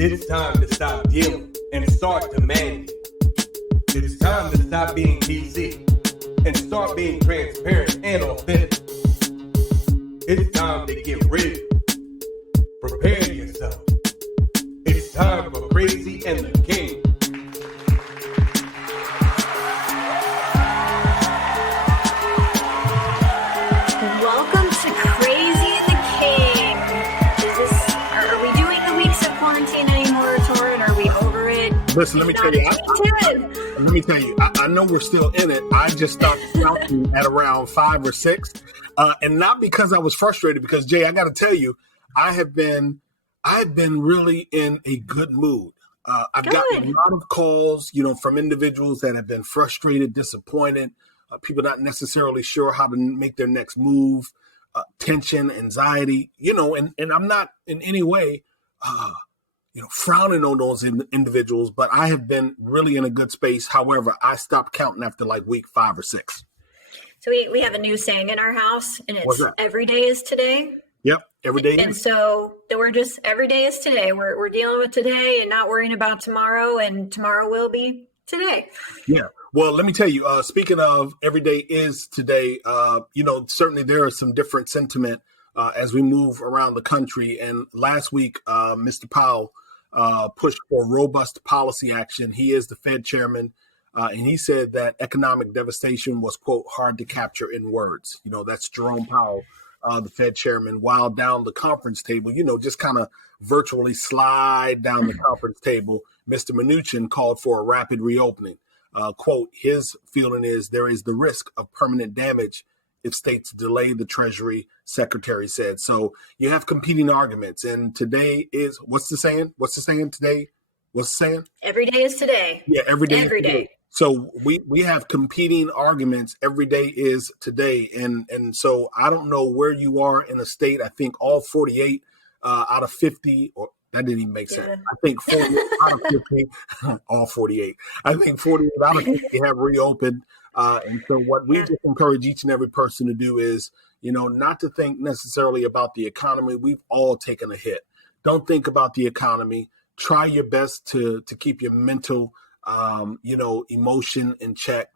It's time to stop dealing and start demanding. It's time to stop being PC and start being transparent and authentic. It's time to get real. Prepare yourself. It's time for Crazy and the King. Welcome to Crazy and the King. Are we doing the weeks of quarantine anymore, Torin? Are we over it? Listen, let me tell you, I know we're still in it. I just stopped counting at around 5 or 6. And not because I was frustrated, because Jay, I got to tell you, I have been really in a good mood. I've gotten a lot of calls, from individuals that have been frustrated, disappointed, people not necessarily sure how to make their next move, tension, anxiety, and I'm not in any way, frowning on those individuals, but I have been really in a good space. However, I stopped counting after like week 5 or 6. So we have a new saying in our house, and it's every day is today. Yep, every day. And so we're just every day is today. We're dealing with today and not worrying about tomorrow, and tomorrow will be today. Yeah. Well, let me tell you, speaking of every day is today, certainly there is some different sentiment as we move around the country. And last week, Mr. Powell pushed for robust policy action. He is the Fed chairman. And he said that economic devastation was, quote, hard to capture in words. That's Jerome Powell, the Fed chairman, while down the conference table, just kind of virtually slide down the conference table. Mr. Mnuchin called for a rapid reopening. Quote, his feeling is there is the risk of permanent damage if states delay, the Treasury Secretary said. So you have competing arguments. And today is, what's the saying? What's the saying today? What's the saying? Every day is today. Yeah, every day. Every day. So we have competing arguments. Every day is today. And so I don't know where you are in the state. I think all 48 out of 50, or that didn't even make sense. I think 48 out of 50, all 48. I think 48 out of 50 have reopened. And so what we just encourage each and every person to do is, not to think necessarily about the economy. We've all taken a hit. Don't think about the economy. Try your best to keep your mental emotion in check.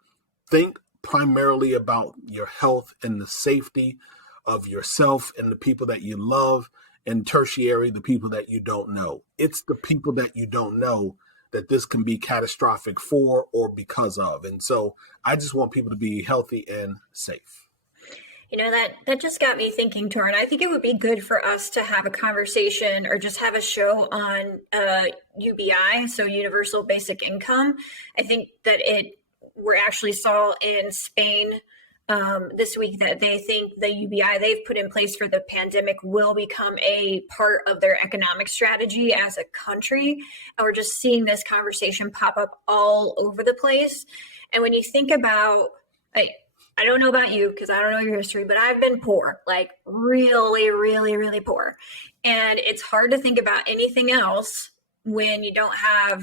Think primarily about your health and the safety of yourself and the people that you love, and tertiary, the people that you don't know. It's the people that you don't know that this can be catastrophic for or because of. And so I just want people to be healthy and safe. That just got me thinking, Torin. I think it would be good for us to have a conversation or just have a show on UBI, so Universal Basic Income. I think that we actually saw in Spain this week that they think the UBI they've put in place for the pandemic will become a part of their economic strategy as a country. And we're just seeing this conversation pop up all over the place. And when you think about, I don't know about you because I don't know your history, but I've been poor, like really, really, really poor. And it's hard to think about anything else when you don't have,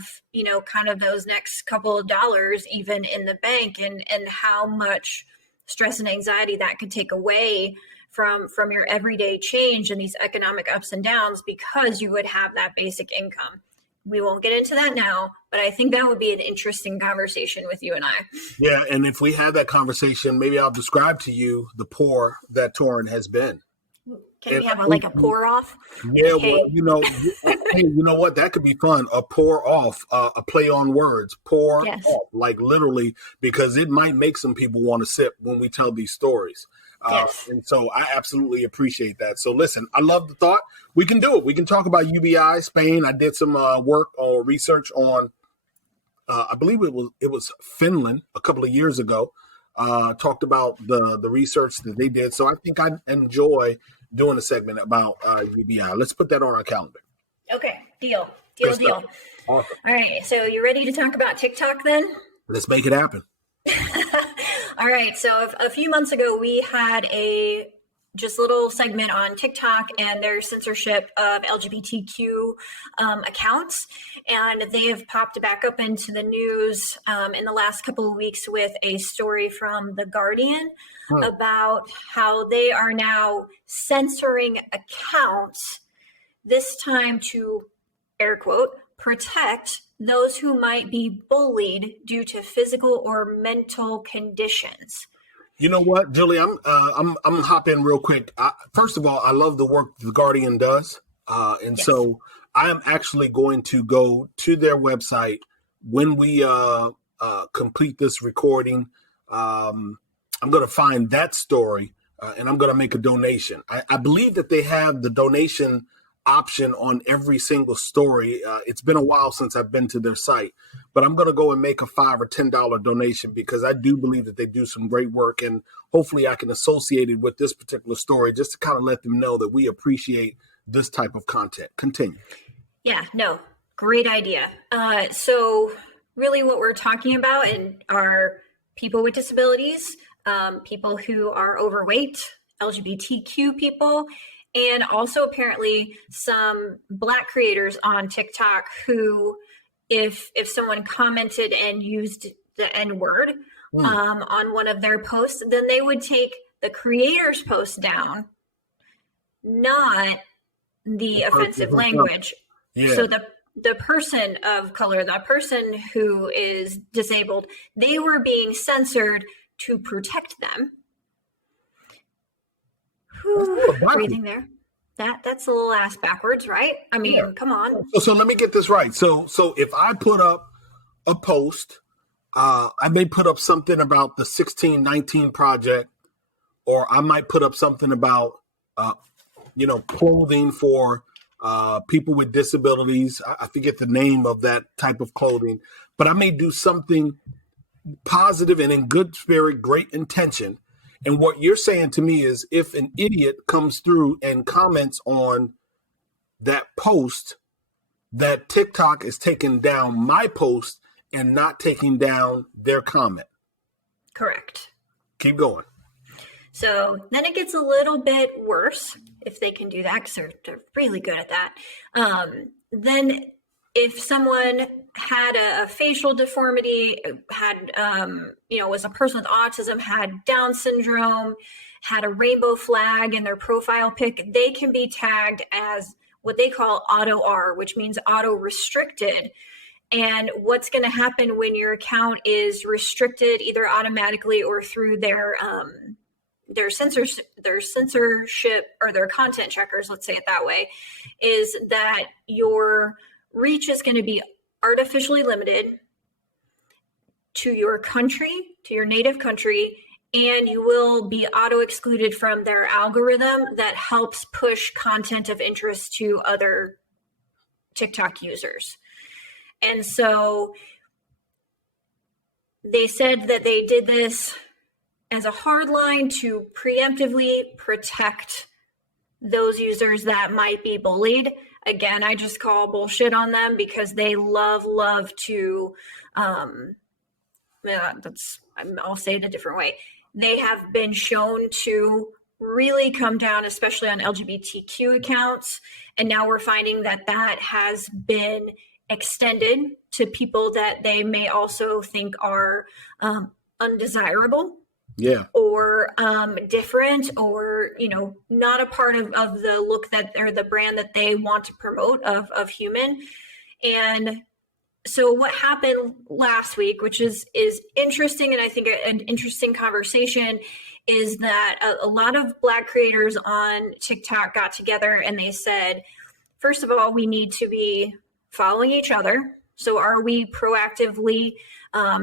kind of those next couple of dollars even in the bank, and how much stress and anxiety that could take away from your everyday change and these economic ups and downs, because you would have that basic income. We won't get into that now, but I think that would be an interesting conversation with you and I. Yeah, and if we have that conversation, maybe I'll describe to you the pour that Torin has been. Can we have a pour off? Yeah, hey. Well, hey, you know what? That could be fun. A pour off, a play on words, pour off, like literally, because it might make some people want to sip when we tell these stories. And so I absolutely appreciate that. So listen, I love the thought. We can do it. We can talk about UBI, Spain. I did some work or research on, I believe it was Finland a couple of years ago. Talked about the research that they did. So I think I enjoy doing a segment about UBI. Let's put that on our calendar. Okay, deal. Awesome. All right, so you ready to talk about TikTok then? Let's make it happen. All right, so a few months ago, we had a just little segment on TikTok and their censorship of LGBTQ accounts. And they have popped back up into the news in the last couple of weeks with a story from The Guardian about how they are now censoring accounts, this time to air quote, protect those who might be bullied due to physical or mental conditions. You know what, Julie? I'm gonna hop in real quick. First of all, I love the work the Guardian does, and Yes. so I am actually going to go to their website when we complete this recording. I'm going to find that story and I'm going to make a donation. I believe that they have the donation option on every single story. It's been a while since I've been to their site, but I'm going to go and make a $5 or $10 donation because I do believe that they do some great work, and hopefully I can associate it with this particular story just to kind of let them know that we appreciate this type of content. Continue. Yeah, no, great idea. So really what we're talking about are people with disabilities, people who are overweight, LGBTQ people, and also apparently some Black creators on TikTok who, if someone commented and used the N-word on one of their posts, then they would take the creator's post down, not the offensive language. Yeah. So the person of color, the person who is disabled, they were being censored to protect them. Breathing there. That's a little ass backwards, right? I mean, come on. So let me get this right. So if I put up a post, I may put up something about the 1619 project, or I might put up something about clothing for people with disabilities. I forget the name of that type of clothing, but I may do something positive and in good spirit, great intention. And what you're saying to me is if an idiot comes through and comments on that post, that TikTok is taking down my post and not taking down their comment. Correct. Keep going. So then it gets a little bit worse if they can do that, because they're really good at that. Then if someone had a facial deformity, had, was a person with autism, had Down syndrome, had a rainbow flag in their profile pic, they can be tagged as what they call auto R, which means auto restricted. And what's going to happen when your account is restricted either automatically or through their censorship or their content checkers, let's say it that way, is that your reach is going to be artificially limited to your country, to your native country, and you will be auto excluded from their algorithm that helps push content of interest to other TikTok users. And so they said that they did this as a hard line to preemptively protect those users that might be bullied. Again, I just call bullshit on them because they love to, I'll say it a different way. They have been shown to really come down, especially on LGBTQ accounts. And now we're finding that has been extended to people that they may also think are undesirable. Yeah. Or different, or, not a part of the look that, or the brand that they want to promote of human. And so what happened last week, which is interesting, and I think an interesting conversation, is that a lot of Black creators on TikTok got together and they said, first of all, we need to be following each other. So are we proactively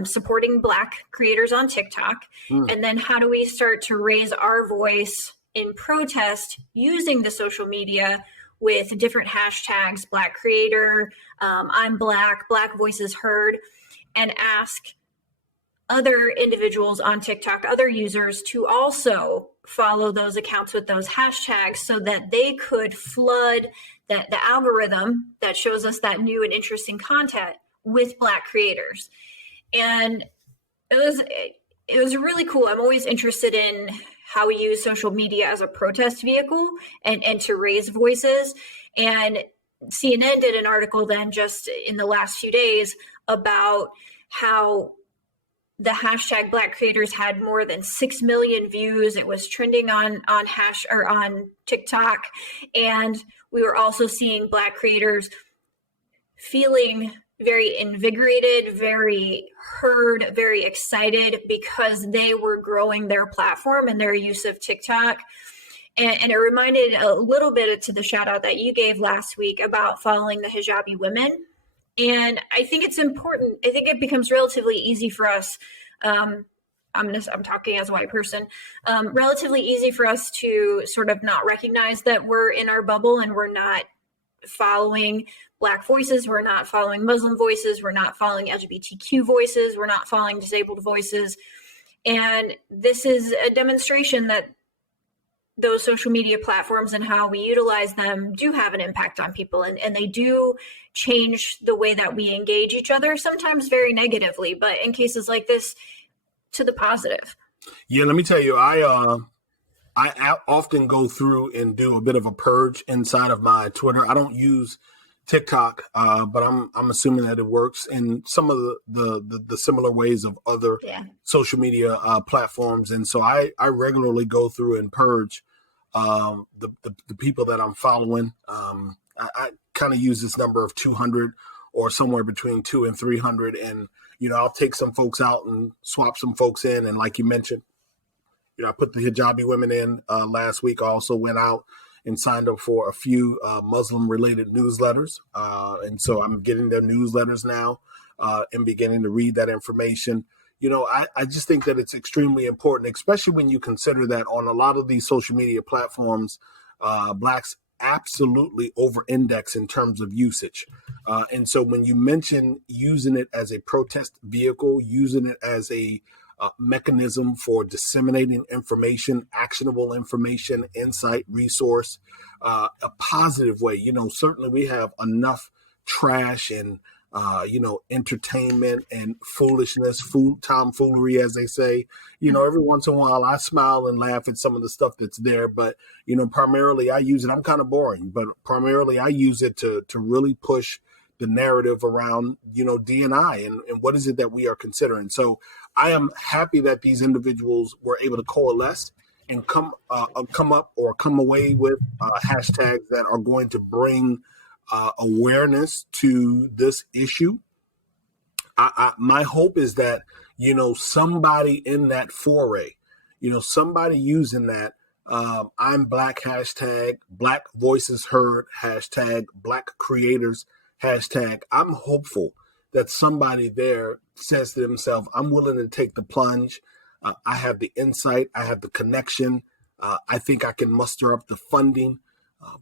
supporting Black creators on TikTok? And then how do we start to raise our voice in protest using the social media with different hashtags, Black creator, I'm Black, Black voices heard, and ask other individuals on TikTok, other users, to also follow those accounts with those hashtags so that they could flood the algorithm that shows us that new and interesting content with Black creators. And it was really cool. I'm always interested in how we use social media as a protest vehicle and to raise voices. And CNN did an article then just in the last few days about how the hashtag Black creators had more than 6 million views. It was trending on TikTok. And we were also seeing Black creators feeling very invigorated, very heard, very excited because they were growing their platform and their use of TikTok. And it reminded a little bit to the shout out that you gave last week about following the hijabi women. And I think it's important. I think it becomes relatively easy for us. I'm talking as a white person, relatively easy for us to sort of not recognize that we're in our bubble and we're not following Black voices. We're not following Muslim voices. We're not following LGBTQ voices. We're not following disabled voices. And this is a demonstration that those social media platforms and how we utilize them do have an impact on people. And they do change the way that we engage each other, sometimes very negatively, but in cases like this, to the positive. Yeah, let me tell you, I often go through and do a bit of a purge inside of my Twitter. I don't use TikTok, but I'm assuming that it works in some of the similar ways of other social media platforms. And so I regularly go through and purge the people that I'm following. I kind of use this number of 200 or somewhere between 200 and 300. And, I'll take some folks out and swap some folks in. And like you mentioned, I put the hijabi women in last week. I also went out and signed up for a few Muslim-related newsletters. And so I'm getting their newsletters now and beginning to read that information. I just think that it's extremely important, especially when you consider that on a lot of these social media platforms, Blacks absolutely over-index in terms of usage. And so when you mention using it as a protest vehicle, using it as a mechanism for disseminating information, actionable information, insight, resource, a positive way. Certainly we have enough trash and, entertainment and foolishness, tomfoolery, as they say. Every once in a while I smile and laugh at some of the stuff that's there, but, primarily I use it. I'm kind of boring, but primarily I use it to really push the narrative around, D&I and what is it that we are considering. So I am happy that these individuals were able to coalesce and come away with hashtags that are going to bring awareness to this issue. My hope is that, somebody in that foray, somebody using that I'm Black hashtag, Black voices heard hashtag, Black creators hashtag. I'm hopeful that somebody there says to themselves, I'm willing to take the plunge. I have the insight. I have the connection. I think I can muster up the funding.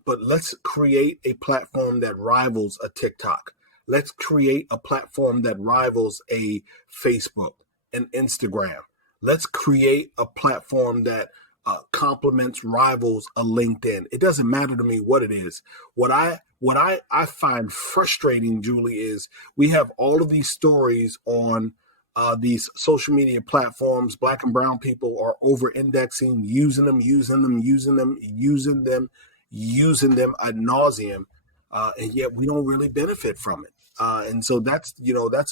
But let's create a platform that rivals a TikTok. Let's create a platform that rivals a Facebook, an Instagram. Let's create a platform that complements, rivals a LinkedIn. It doesn't matter to me what it is. What I find frustrating, Julie, is we have all of these stories on these social media platforms. Black and brown people are over-indexing, using them ad nauseum, and yet we don't really benefit from it. And so that's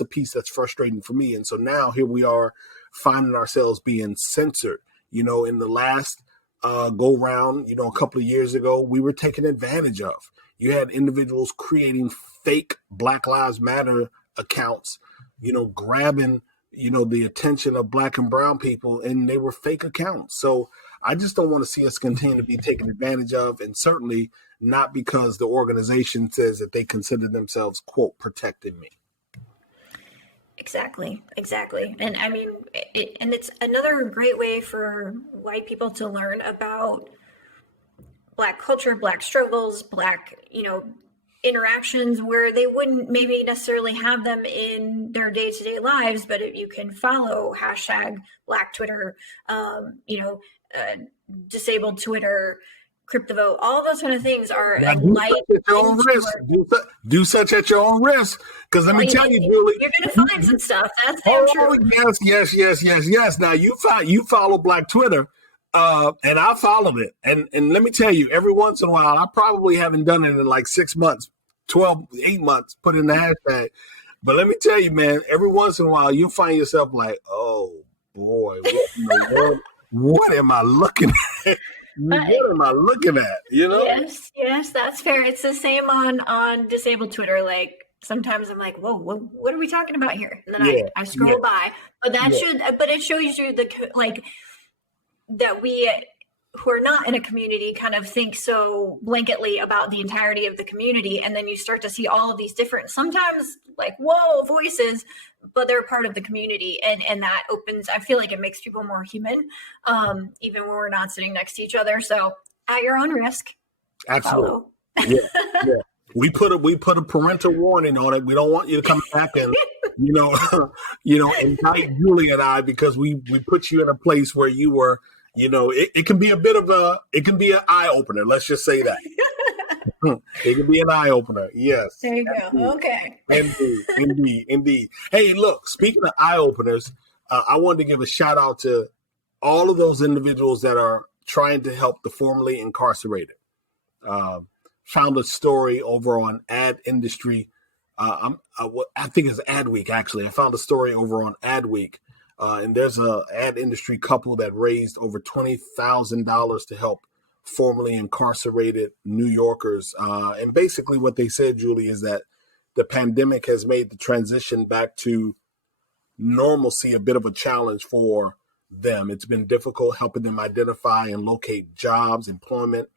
a piece that's frustrating for me. And so now here we are finding ourselves being censored. In the last go round, a couple of years ago, we were taken advantage of. You had individuals creating fake Black Lives Matter accounts, grabbing, the attention of Black and brown people, and they were fake accounts. So I just don't want to see us continue to be taken advantage of, and certainly not because the organization says that they consider themselves, quote, protecting me. Exactly. And I mean, it's another great way for white people to learn about Black culture, Black struggles, Black, interactions where they wouldn't maybe necessarily have them in their day-to-day lives, but if you can follow hashtag Black Twitter, disabled Twitter, CryptoVote, all of those kind of things are a light. At your own risk. Do such at your own risk. Because let me tell you, Julie, you're going to find some stuff. That's damn true. Yes. Now you follow Black Twitter, and I followed it. And let me tell you, every once in a while, I probably haven't done it in like 6 months, 8 months, put in the hashtag. But let me tell you, man, every once in a while, you find yourself like, oh boy, what in the world? What am I looking at? What am I looking at? Yes, that's fair. It's the same on disabled Twitter. Like sometimes I'm like, whoa, what are we talking about here? And then Yeah, I scroll by, but yeah. but it shows you that we who are not in a community kind of think so blanketly about the entirety of the community. And then you start to see all of these different, sometimes like, whoa, voices, but they're part of the community. And that opens, I feel like it makes people more human, even when we're not sitting next to each other. So at your own risk, Absolutely. follow. Yeah, yeah. We put a parental warning on it. We don't want you to come back and indict Julie and I because we put you in a place where you were, it can be a bit of it can be an eye opener. Let's just say that. It can be an eye opener. Yes. There you go. Okay. Indeed. Hey, look, speaking of eye openers, I wanted to give a shout out to all of those individuals that are trying to help the formerly incarcerated. Found a story over on Ad Industry. I think it's Ad Week, actually. I found a story over on Ad Week. And there's a Ad Industry couple that raised over $20,000 to help formerly incarcerated New Yorkers. And basically what they said, Julie, is that the pandemic has made the transition back to normalcy a bit of a challenge for them. It's been difficult helping them identify and locate jobs, employment,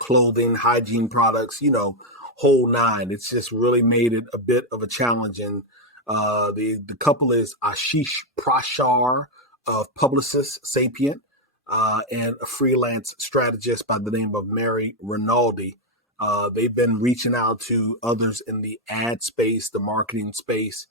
clothing, hygiene products, whole nine. It's just really made it a bit of a challenge. And the couple is Ashish Prashar of Publicist Sapient and a freelance strategist by the name of Mary Rinaldi. They've been reaching out to others in the ad space, the marketing space.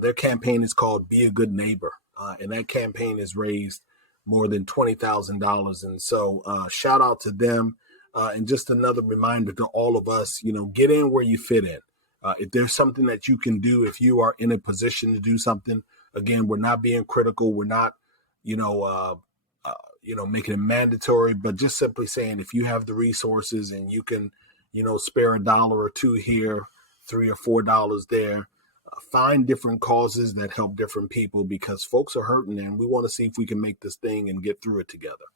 Their campaign is called Be a Good Neighbor. And that campaign has raised more than $20,000. And so shout out to them. And just another reminder to all of us, get in where you fit in. If there's something that you can do, if you are in a position to do something, again, we're not being critical. We're not, making it mandatory, but just simply saying, if you have the resources and you can, spare $1 or $2 here, $3 or $4 there, find different causes that help different people because folks are hurting and we want to see if we can make this thing and get through it together.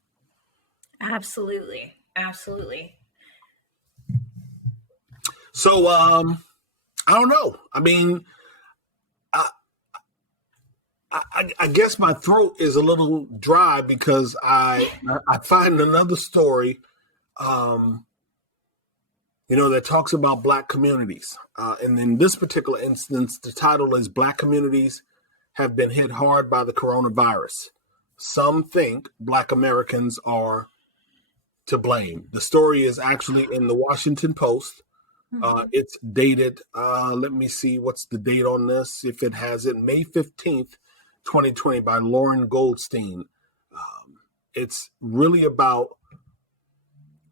Absolutely. So, I don't know. I mean, I guess my throat is a little dry because I find another story, that talks about Black communities. And in this particular instance, the title is Black Communities Have Been Hit Hard by the Coronavirus. Some think Black Americans are to blame. The story is actually in the Washington Post. It's dated, let me see, what's the date on this? If it has it, May 15th, 2020 by Lauren Goldstein. It's really about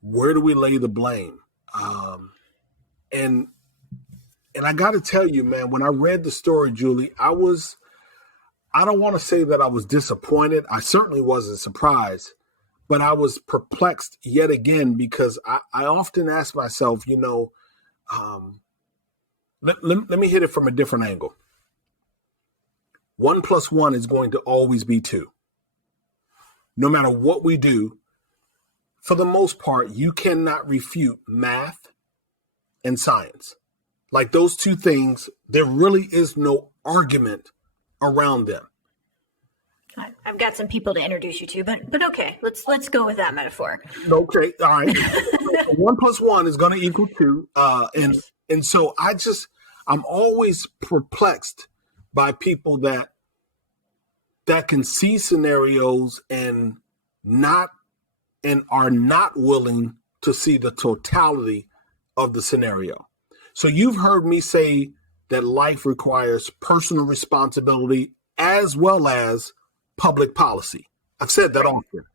where do we lay the blame? And I got to tell you, man, when I read the story, Julie, I don't want to say that I was disappointed. I certainly wasn't surprised, but I was perplexed yet again because I often ask myself, let me hit it from a different angle. 1 + 1 is going to always be 2. No matter what we do, for the most part, you cannot refute math and science. Like those two things, there really is no argument around them. I've got some people to introduce you to, but okay, let's go with that metaphor. Okay, all right. 1 + 1 is going to equal 2, and so I'm always perplexed by people that can see scenarios and are not willing to see the totality of the scenario. So you've heard me say that life requires personal responsibility as well as public policy. I've said that often.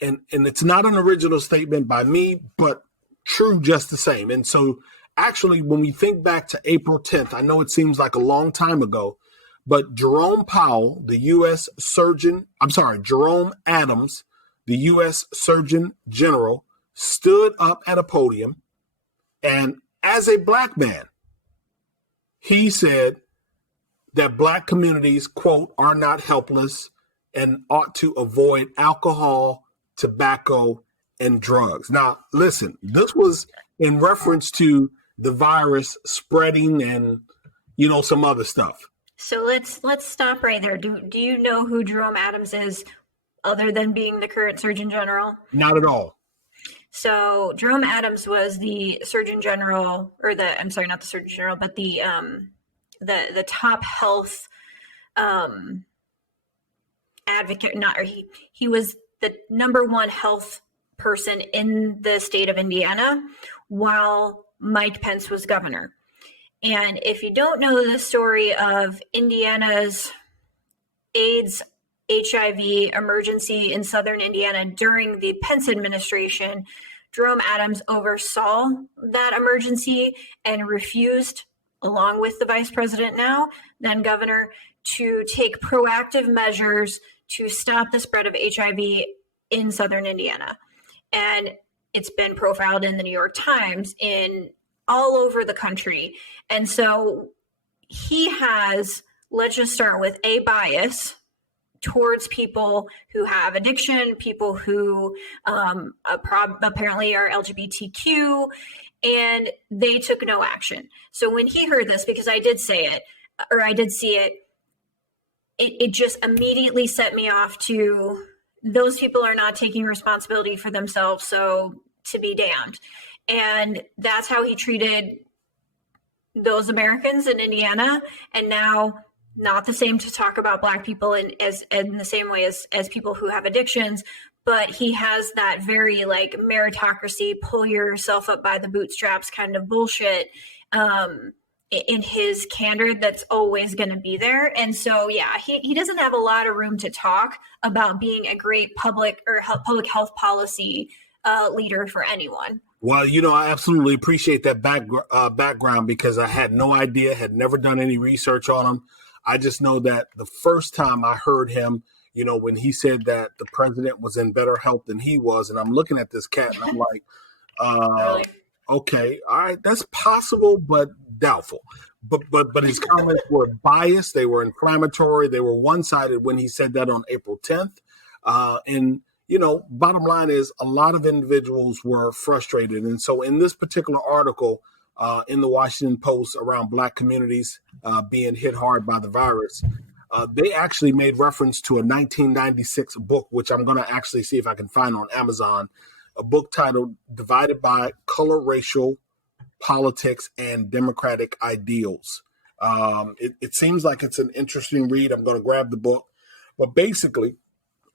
And it's not an original statement by me, but true just the same. And so actually, when we think back to April 10th, I know it seems like a long time ago, but Jerome Adams, the U.S. Surgeon General, stood up at a podium and as a Black man, he said that Black communities, quote, are not helpless and ought to avoid alcohol, tobacco, and drugs. Now, listen, this was in reference to the virus spreading and, some other stuff. So let's stop right there. Do you know who Jerome Adams is, other than being the current Surgeon General? Not at all. So Jerome Adams was the Surgeon General, or I'm sorry, not the Surgeon General, but the top health advocate. He was the number one health person in the state of Indiana while Mike Pence was governor. And if you don't know the story of Indiana's AIDS HIV emergency in southern Indiana during the Pence administration, Jerome Adams oversaw that emergency and refused, along with the vice president now, then governor, to take proactive measures to stop the spread of HIV in southern Indiana. And it's been profiled in the New York Times, in all over the country. And so he has, let's just start with a bias towards people who have addiction, people who apparently are LGBTQ, and they took no action. So when he heard this, because I did say it, or I did see it, it just immediately set me off to, those people are not taking responsibility for themselves, so to be damned. And that's how he treated those Americans in Indiana. And now, not the same to talk about Black people in the same way as people who have addictions, but he has that very meritocracy, pull yourself up by the bootstraps kind of bullshit in his candor that's always going to be there. And so, yeah, he doesn't have a lot of room to talk about being a great public health policy leader for anyone. Well, I absolutely appreciate that background, because I had no idea, had never done any research on him. I just know that the first time I heard him, when he said that the president was in better health than he was, and I'm looking at this cat and I'm like, Really? Okay, all right, that's possible, but doubtful. But his comments were biased, they were inflammatory, they were one-sided when he said that on April 10th. And bottom line is, a lot of individuals were frustrated. And so in this particular article in the Washington Post around Black communities being hit hard by the virus, they actually made reference to a 1996 book, which I'm going to actually see if I can find on Amazon, a book titled Divided by Color, Racial Politics, and Democratic Ideals. It seems like it's an interesting read. I'm going to grab the book. But basically,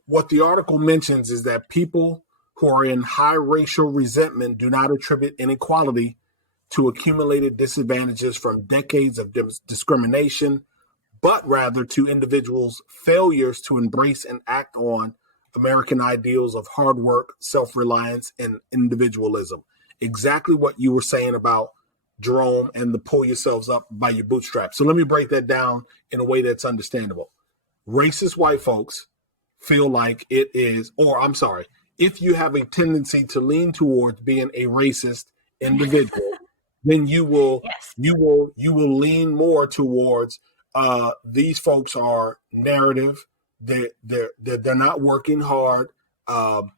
what the article mentions is that people who are in high racial resentment do not attribute inequality to accumulated disadvantages from decades of discrimination, but rather to individuals' failures to embrace and act on American ideals of hard work, self-reliance, and individualism. Exactly what you were saying about Jerome and the pull yourselves up by your bootstraps. So let me break that down in a way that's understandable. Racist white folks feel like it is, if you have a tendency to lean towards being a racist individual, then you will lean more towards these folks are narrative. They're not working hard. The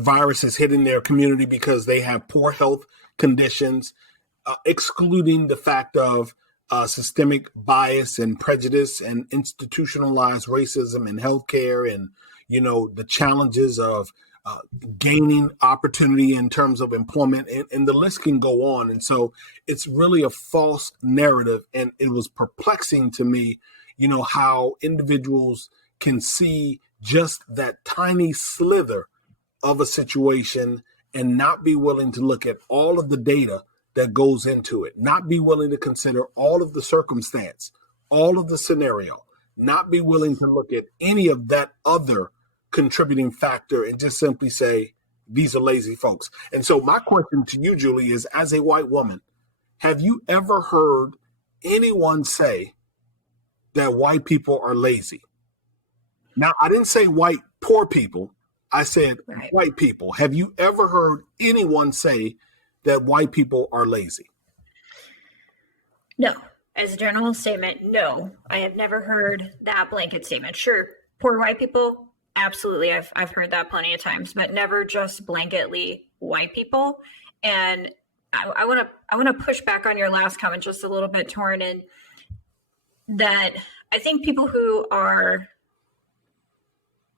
virus is hitting their community because they have poor health conditions, excluding the fact of systemic bias and prejudice and institutionalized racism in healthcare, and the challenges of gaining opportunity in terms of employment, and the list can go on. And so it's really a false narrative, and it was perplexing to me, how individuals can see just that tiny slither of a situation and not be willing to look at all of the data that goes into it, not be willing to consider all of the circumstance, all of the scenario, not be willing to look at any of that other contributing factor, and just simply say, these are lazy folks. And so my question to you, Julie, is, as a white woman, have you ever heard anyone say that white people are lazy? Now, I didn't say white poor people. I said white people. Have you ever heard anyone say that white people are lazy? No. As a general statement, no. I have never heard that blanket statement. Sure, poor white people, absolutely. I've heard that plenty of times, but never just blanketly white people. And I want to push back on your last comment just a little bit, Torin, and that I think people who are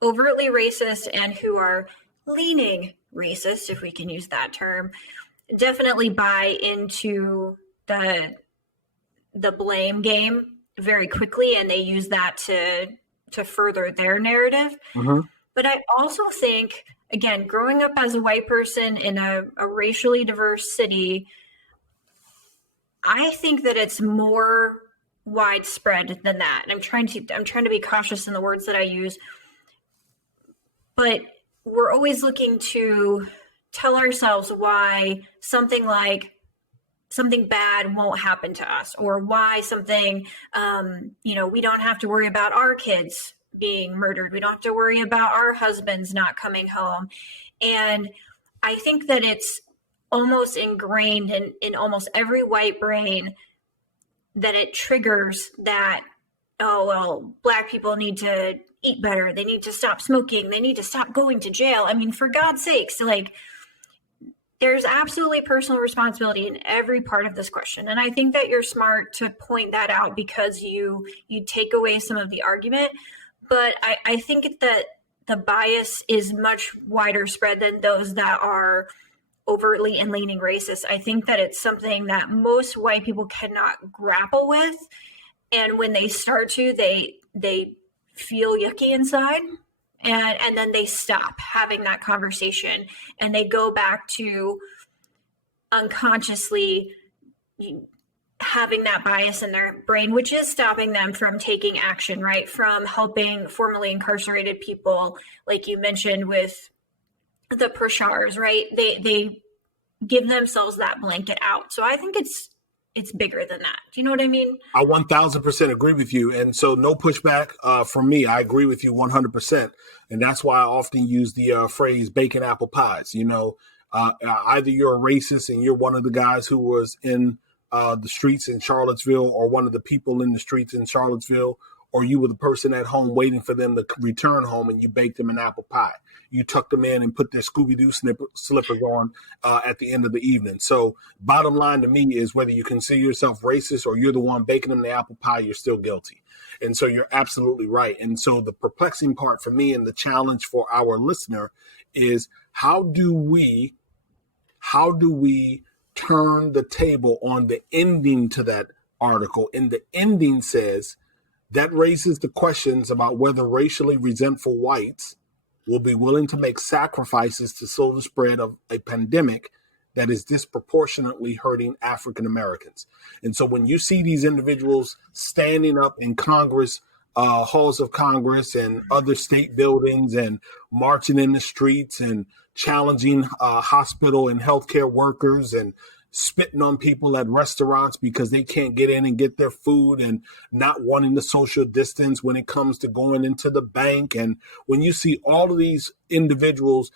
overtly racist and who are leaning racist, if we can use that term, definitely buy into the blame game very quickly, and they use that to further their narrative. Mm-hmm. But I also think, again, growing up as a white person in a racially diverse city, I think that it's more widespread than that. And I'm trying to be cautious in the words that I use. But we're always looking to tell ourselves why something bad won't happen to us, or why something, we don't have to worry about our kids being murdered. We don't have to worry about our husbands not coming home. And I think that it's almost ingrained in almost every white brain that it triggers that, oh, well, Black people need to eat better. They need to stop smoking. They need to stop going to jail. I mean, for God's sakes, like, there's absolutely personal responsibility in every part of this question. And I think that you're smart to point that out because you take away some of the argument. But I think that the bias is much wider spread than those that are overtly and leaning racist. I think that it's something that most white people cannot grapple with. And when they start to, they feel yucky inside. And then they stop having that conversation and they go back to unconsciously having that bias in their brain, which is stopping them from taking action, right? From helping formerly incarcerated people, like you mentioned with the Prashars, right? They give themselves that blanket out. So I think it's bigger than that. Do you know what I mean? I 1000% agree with you. And so no pushback from me. I agree with you 100%. And that's why I often use the phrase bacon apple pies. Either you're a racist and you're one of the guys who was in the streets in Charlottesville, or one of the people in the streets in Charlottesville, or you were the person at home waiting for them to return home and you baked them an apple pie. You tucked them in and put their Scooby-Doo slippers on at the end of the evening. So bottom line to me is whether you consider yourself racist or you're the one baking them the apple pie, you're still guilty. And so you're absolutely right. And so the perplexing part for me and the challenge for our listener is how do we turn the table on the ending to that article? And the ending says that raises the questions about whether racially resentful whites will be willing to make sacrifices to slow the spread of a pandemic that is disproportionately hurting African Americans. And so when you see these individuals standing up in Congress, halls of Congress and other state buildings and marching in the streets and challenging hospital and healthcare workers and spitting on people at restaurants because they can't get in and get their food, and not wanting the social distance when it comes to going into the bank. And when you see all of these individuals,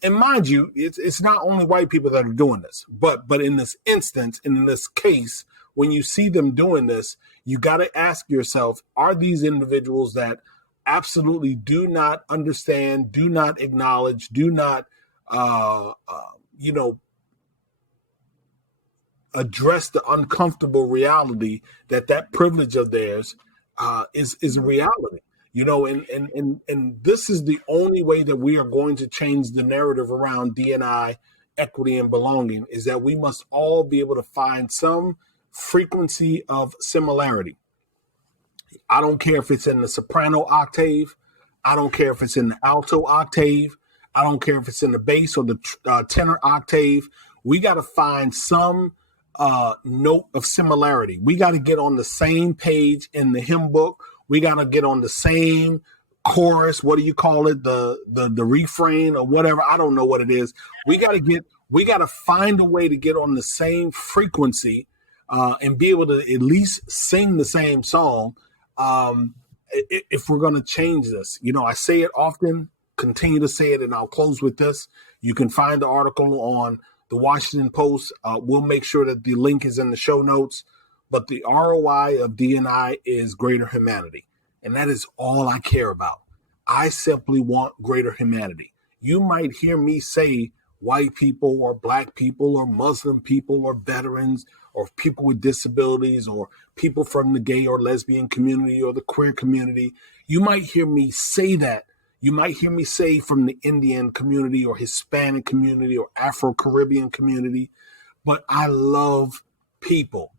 and mind you, it's not only white people that are doing this, but in this instance, and in this case, when you see them doing this, you got to ask yourself, are these individuals that absolutely do not understand, do not acknowledge, do not, address the uncomfortable reality that privilege of theirs is a reality, and this is the only way that we are going to change the narrative around D&I, equity, and belonging, is that we must all be able to find some frequency of similarity. I don't care if it's in the soprano octave. I don't care if it's in the alto octave. I don't care if it's in the bass or the tenor octave. We got to find some note of similarity. We got to get on the same page in the hymn book. We got to get on the same chorus. What do you call it? The refrain or whatever. I don't know what it is. We got to find a way to get on the same frequency and be able to at least sing the same song if we're going to change this. I say it often, continue to say it, and I'll close with this. You can find the article on the Washington Post. We'll make sure that the link is in the show notes. But the ROI of D&I is greater humanity. And that is all I care about. I simply want greater humanity. You might hear me say white people or black people or Muslim people or veterans or people with disabilities or people from the gay or lesbian community or the queer community. You might hear me say that. You might hear me say from the Indian community or Hispanic community or Afro-Caribbean community, but I love people.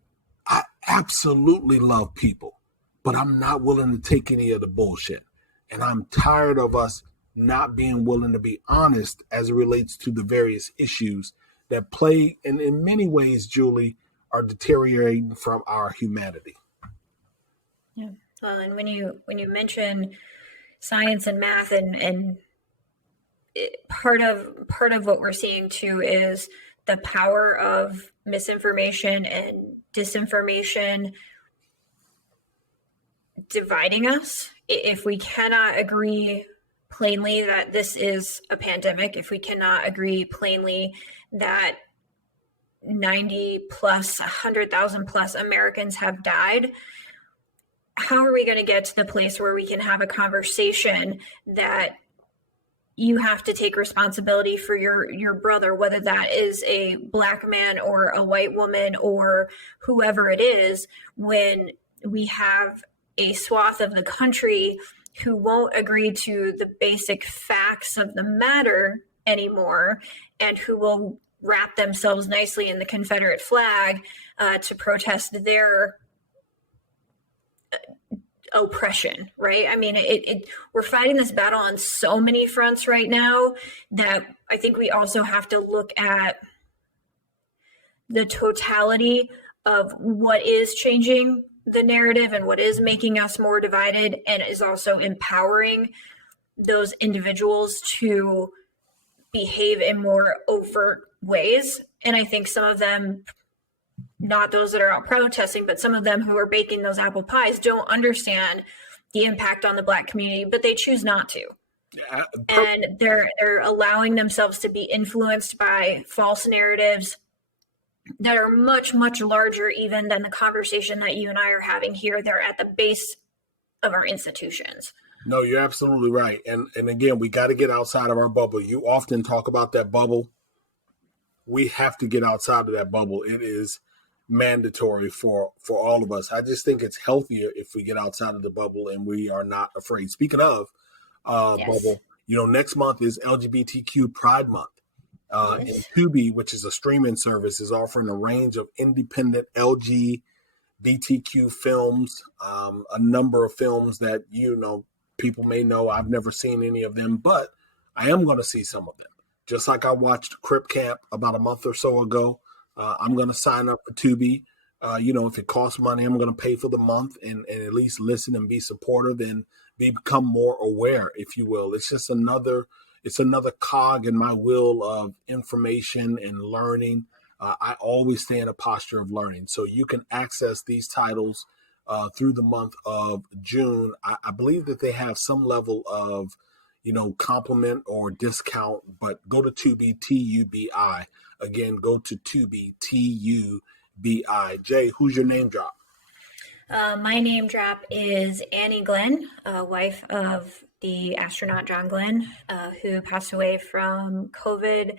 I absolutely love people, but I'm not willing to take any of the bullshit. And I'm tired of us not being willing to be honest as it relates to the various issues that play, and in many ways, Julie, are deteriorating from our humanity. Yeah. Well, and when you mention science and math and part of what we're seeing too is the power of misinformation and disinformation dividing us. If we cannot agree plainly that this is a pandemic, if we cannot agree plainly that 90 plus, 100,000 plus Americans have died, how are we going to get to the place where we can have a conversation that you have to take responsibility for your brother, whether that is a black man or a white woman or whoever it is, when we have a swath of the country who won't agree to the basic facts of the matter anymore and who will wrap themselves nicely in the Confederate flag to protest their oppression, right? I mean, we're fighting this battle on so many fronts right now that I think we also have to look at the totality of what is changing the narrative and what is making us more divided and is also empowering those individuals to behave in more overt ways. And I think some of them, not those that are out protesting, but some of them who are baking those apple pies don't understand the impact on the Black community, but they choose not to. And they're allowing themselves to be influenced by false narratives that are much, much larger even than the conversation that you and I are having here. They're at the base of our institutions. No, you're absolutely right. And again, we got to get outside of our bubble. You often talk about that bubble. We have to get outside of that bubble. It is mandatory for all of us. I just think it's healthier if we get outside of the bubble and we are not afraid. Speaking of bubble, next month is LGBTQ Pride Month. And Tubi, which is a streaming service, is offering a range of independent LGBTQ films, a number of films that, people may know. I've never seen any of them, but I am going to see some of them. Just like I watched Crip Camp about a month or so ago, I'm going to sign up for Tubi. If it costs money, I'm going to pay for the month and at least listen and be supportive and become more aware, if you will. It's just another cog in my wheel of information and learning. I always stay in a posture of learning. So you can access these titles through the month of June. I believe that they have some level of, compliment or discount, but go to Tubi, Tubi. Again, go to Tubi, Tubi. Jay, who's your name drop? My name drop is Annie Glenn, wife of the astronaut John Glenn, who passed away from COVID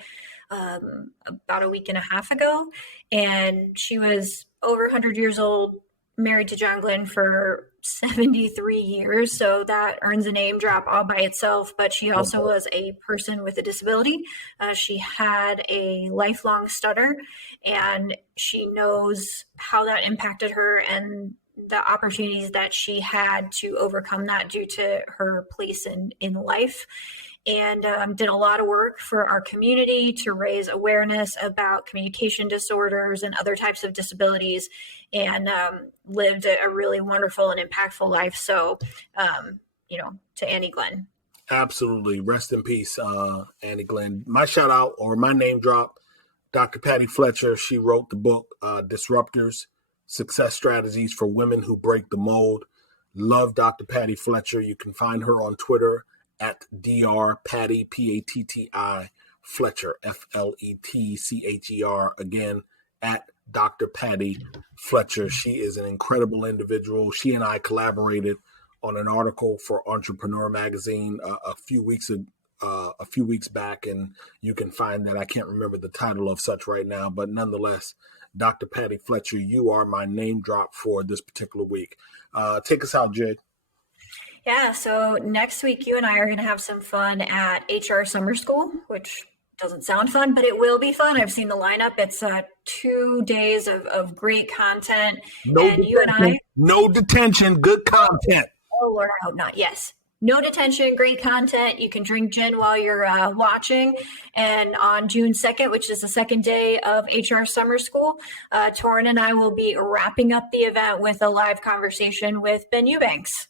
about a week and a half ago. And she was over 100 years old, married to John Glenn for 73 years. So that earns a name drop all by itself. But she also was a person with a disability. She had a lifelong stutter, and she knows how that impacted her and the opportunities that she had to overcome that due to her place in life, and did a lot of work for our community to raise awareness about communication disorders and other types of disabilities, and lived a really wonderful and impactful life. So, to Annie Glenn. Absolutely. Rest in peace, Annie Glenn. My shout out or my name drop, Dr. Patty Fletcher. She wrote the book, Disruptors, Success Strategies for Women Who Break the Mold. Love Dr. Patty Fletcher. You can find her on Twitter at Dr. Patty, Patti, Fletcher, Fletcher. Again, at Dr. Patty Fletcher. She is an incredible individual. She and I collaborated on an article for Entrepreneur Magazine a few weeks a few weeks back, and you can find that. I can't remember the title of such right now, but nonetheless, Dr. Patty Fletcher, you are my name drop for this particular week. Take us out, Jay. Yeah, so next week you and I are going to have some fun at HR Summer School, which doesn't sound fun, but it will be fun. I've seen the lineup. It's 2 days of great content. You and I. No detention, good content. Oh, Lord, I hope not. Yes. No detention, great content. You can drink gin while you're watching. And on June 2nd, which is the second day of HR Summer School, Torin and I will be wrapping up the event with a live conversation with Ben Eubanks.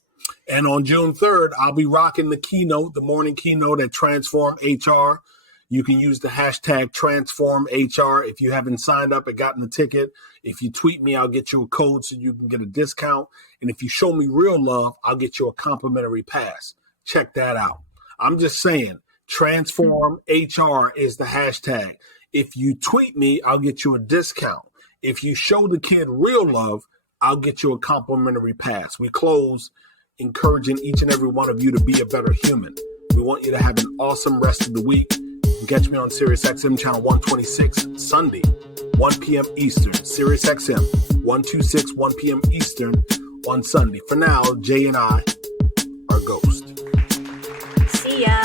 And on June 3rd, I'll be rocking the morning keynote at Transform HR. You can use the hashtag TransformHR. If you haven't signed up and gotten the ticket, if you tweet me, I'll get you a code so you can get a discount. And if you show me real love, I'll get you a complimentary pass. Check that out. I'm just saying, Transform HR is the hashtag. If you tweet me, I'll get you a discount. If you show the kid real love, I'll get you a complimentary pass. We close encouraging each and every one of you to be a better human. We want you to have an awesome rest of the week. You can catch me on Sirius XM channel 126 Sunday, 1 p.m. Eastern. Sirius XM 126, 1 p.m. Eastern on Sunday. For now, Jay and I are Ghost. See ya.